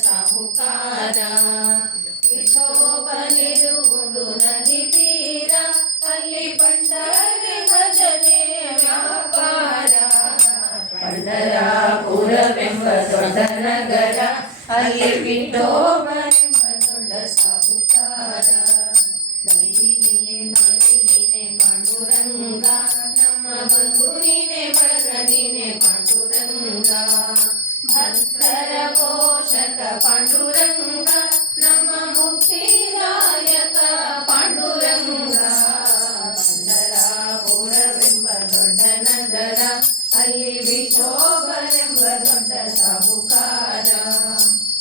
ಸಾಹುಕಾರ ವಿಠೋಬನಿರುವುದು ನದಿ ತೀರ ಅಲ್ಲಿ ಪಂಡರಿ ಭಜನೆ ವ್ಯಾಪಾರ ಪಂಡರಾಪುರವೆಂಬ ದೊಡ್ಡ ನಗರ ಅಲ್ಲಿ ವಿಠೋಬನೆಂಬ ದೊಡ್ಡ ಸಾಹುಕಾರ ನೀನೆ ಪಾಂಡುರಂಗ ನಮ್ಮ ಬಂಧು ನೀನೆ ಬಳಗ ನೀನೆ ಪಾಂಡುರಂಗ ಭಕ್ತರ ಪೋಷಕ ಪಾಂಡುರಂಗ ನಮ್ಮ ಮುಕ್ತಿದಾಯಕ ಪಾಂಡುರಂಗ ಪಂಡರಾಪುರವೆಂಬ ದೊಡ್ಡ ನಗರ ಅಲ್ಲಿ ವಿಠೋಬನೆಂಬ ದೊಡ್ಡ ಸಾಹುಕಾರ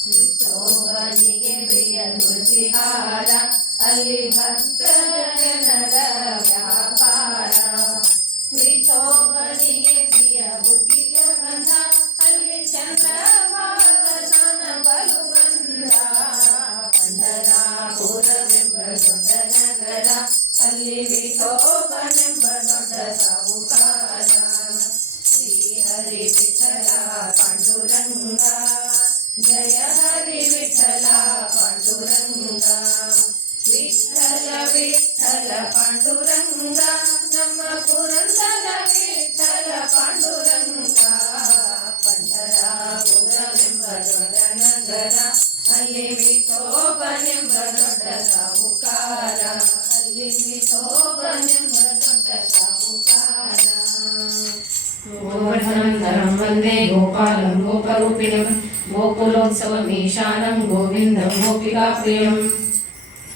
ವಿಠೋಬನಿಗೆ ಪ್ರಿಯ ತುಳಸಿಹಾರ ಅಲ್ಲಿ ಭಕ್ತಜನರ ವ್ಯಾಪಾರ ವಿಠೋಬನಿಗೆ ಪ್ರಿಯ ಬುದ್ಧಿಯ ಗಂಧ ಅಲ್ಲಿ ಚಂದ್ರಭಾಗ ಸನ ಬಲು ಬಂದ ಪಂಡರಾಪುರವೆಂಬ ದೊಡ್ಡ ನಗರ ಅಲ್ಲಿ ವಿಠೋಬನೆಂಬ ದೊಡ್ಡ ಸಾಹುಕಾರ ಶ್ರೀಹರಿ ವಿಠಲ ಪಾಂಡುರಂಗ ಜಯ ಹರಿ ವಿಠಲ ಪಾಂಡುರಂಗ ವಿಠಲ ವಿಠಲ ಪಾಂಡುರಂಗ ನಮ್ಮ ಪುರಂದರ ವಿಠಲ ಪಾಂಡುರಂಗ ಪಂಡರಾಪುರವೆಂಬ ದೊಡ್ಡ ನಗರ ಅಲ್ಲಿ ವಿಠೋಬನೆಂಬ ದೊಡ್ಡ ಸಾಹುಕಾರ ಅಲ್ಲಿ ವಿಠೋಬನೆಂಬ ದೊಡ್ಡ ಸಾಹುಕಾರ ಗೋವರ್ಧನಂ ವಂದೇ ಗೋಪಾಲಂ ಗೋಪರೂಪಿಣಂ ಗೋಕುಲೋತ್ಸವಮೀಶಾನಂ ಗೋವಿಂದಂ ಗೋಪಿಕಾಪ್ರಿಯಂ